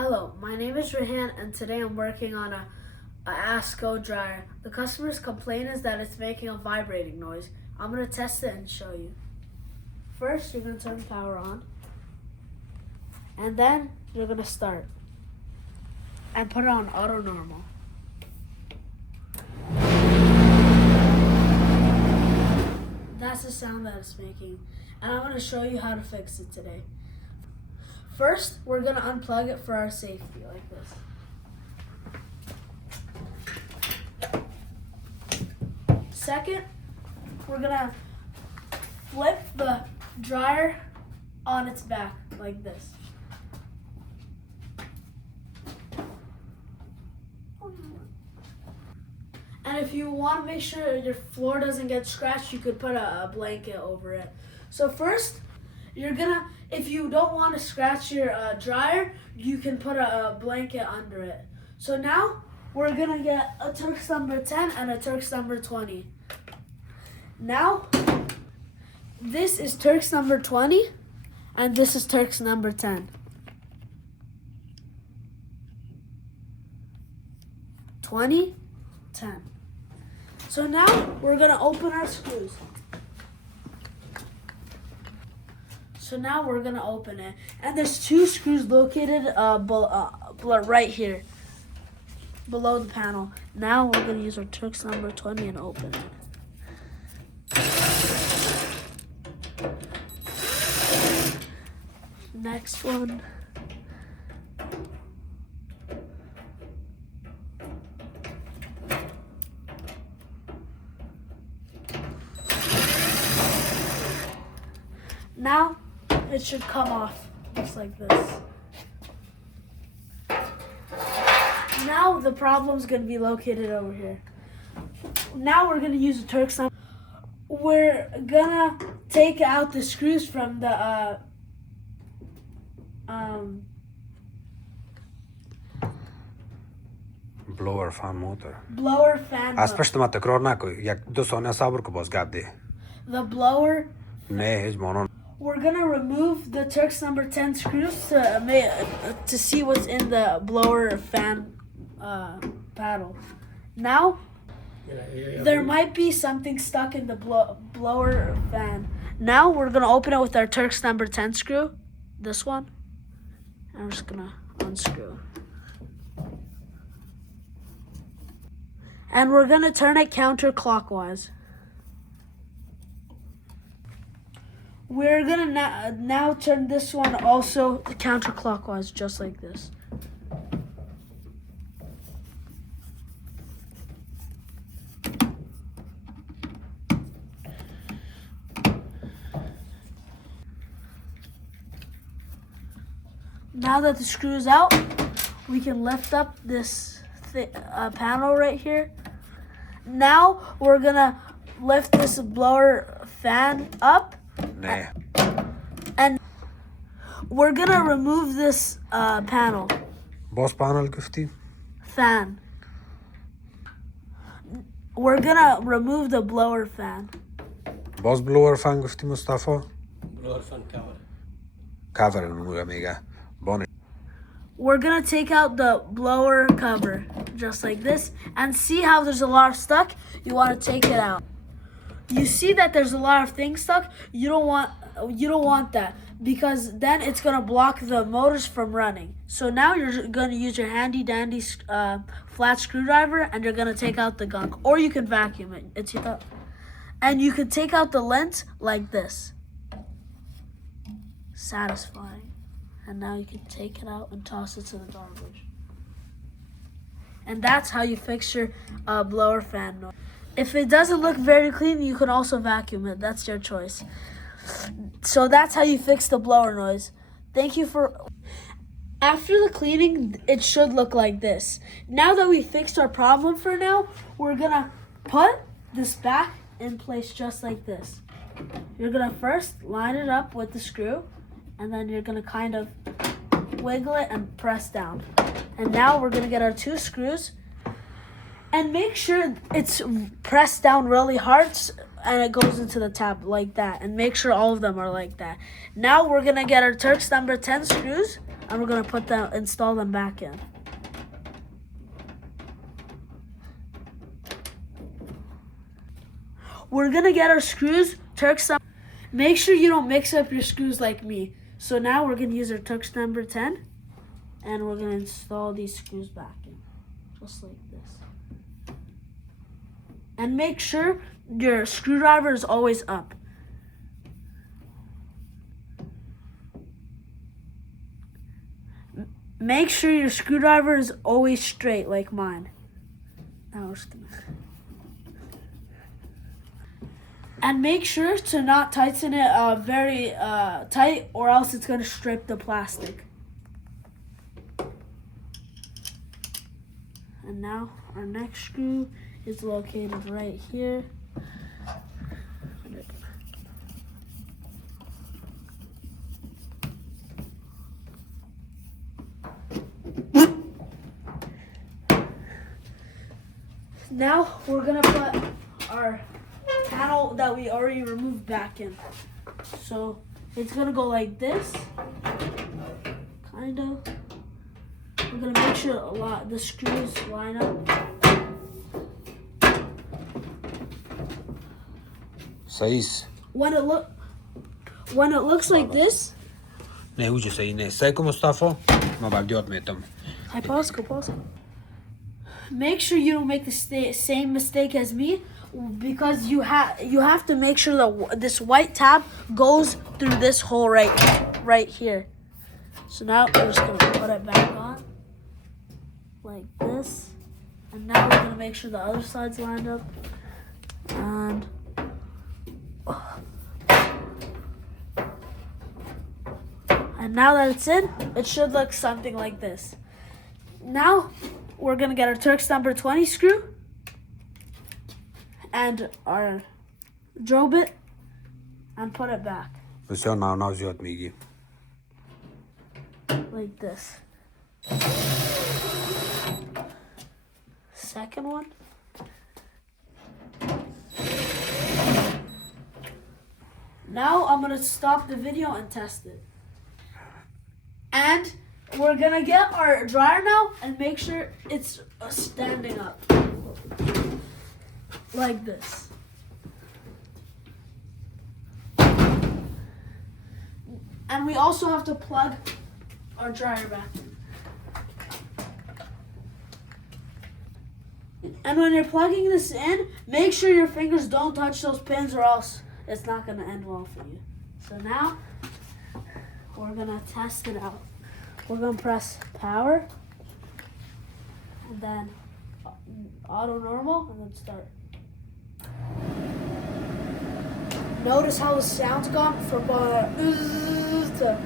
Hello, my name is Raihan and today I'm working on a ASKO dryer. The customer's complaint is that it's making a vibrating noise. I'm going to test it and show you. First, you're going to turn the power on and then you're going to start and put it on auto normal. That's the sound that it's making and I'm going to show you how to fix it today. First, we're going to unplug it for our safety, like this. Second, we're going to flip the dryer on its back, like this. And if you want to make sure your floor doesn't get scratched, you could put a blanket over it. So first, you're gonna, if you don't want to scratch your dryer, you can put a blanket under it. So now we're gonna get a Turks number 10 and a Turks number 20. Now this is Turks number 20 and this is Turks number 10. 20, 10. So now we're gonna open our screws. So now we're gonna open it, and there's two screws located right here, below the panel. Now we're gonna use our Turks number 20 and open it. Next one. Now it should come off just like this. Now the problem's gonna be located over here. Now we're gonna use a Turks number. We're gonna take out the screws from the blower fan motor. Blower fan. Aspetta, Kronako, jak do sonia saburku boss gabdi. The blower. Ne, monon. We're gonna remove the Turks number 10 screws to see what's in the blower fan paddle. Now, there might be something stuck in the blower fan. Now we're gonna open it with our Turks number 10 screw, this one. And I'm just gonna unscrew. And we're gonna turn it counterclockwise. We're gonna now turn this one also counterclockwise, just like this. Now that the screw is out, we can lift up this panel right here. Now we're gonna lift this blower fan up. Ne. And we're gonna remove this panel. Boss panel gifti? Fan. We're gonna remove the blower fan. Boss blower fan gifti Mustafa? Blower fan cover. Cover nula mega. Bonnie. We're gonna take out the blower cover, just like this, and see how there's a lot of stuck. You wanna take it out. You see that there's a lot of things stuck. You don't want that, because then it's gonna block the motors from running. So now you're gonna use your handy dandy flat screwdriver and you're gonna take out the gunk, or you can vacuum it. And you can take out the lens like this. Satisfying. And now you can take it out and toss it to the garbage. And that's how you fix your blower fan noise. If it doesn't look very clean, you can also vacuum it. That's your choice. So that's how you fix the blower noise. Thank you for... After the cleaning, it should look like this. Now that we fixed our problem for now, we're gonna put this back in place just like this. You're gonna first line it up with the screw, and then you're gonna kind of wiggle it and press down. And now we're gonna get our two screws. And make sure it's pressed down really hard and it goes into the tab like that. And make sure all of them are like that. Now we're gonna get our Turks number 10 screws and we're gonna install them back in. We're gonna get our screws, Turks. Make sure you don't mix up your screws like me. So now we're gonna use our Turks number 10, and we're gonna install these screws back in, just like this. And make sure your screwdriver is always up. Make sure your screwdriver is always straight like mine. Now we're just gonna... And make sure to not tighten it very tight, or else it's going to strip the plastic. And now our next screw is located right here. Now we're going to put our panel that we already removed back in. So it's gonna go like this, kind of. We're gonna make sure the screws line up. صحيح. When it looks like this. Ne uđe se I ne seko Mustafa, ma bak diot metam. Hi, pause. Make sure you don't make the same mistake as me, because you have to make sure that this white tab goes through this hole right here. So now we're just gonna put it back on like this, and now we're gonna make sure the other side's lined up. And now that it's in, it should look something like this. Now we're gonna get our Turks number 20 screw and our drill bit and put it back. Все now zjot migi. Like this. Second one. Now I'm gonna stop the video and test it. And we're gonna get our dryer now and make sure it's standing up. Like this. And we also have to plug our dryer back in. And when you're plugging this in, make sure your fingers don't touch those pins, or else it's not gonna end well for you. So now we're gonna test it out. We're gonna press power, and then auto normal, and then start. Notice how the sound's gone from to.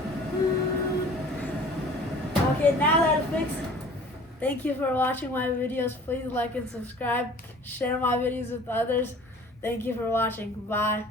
Okay, now that it's fixed, thank you for watching my videos. Please like and subscribe. Share my videos with others. Thank you for watching. Bye.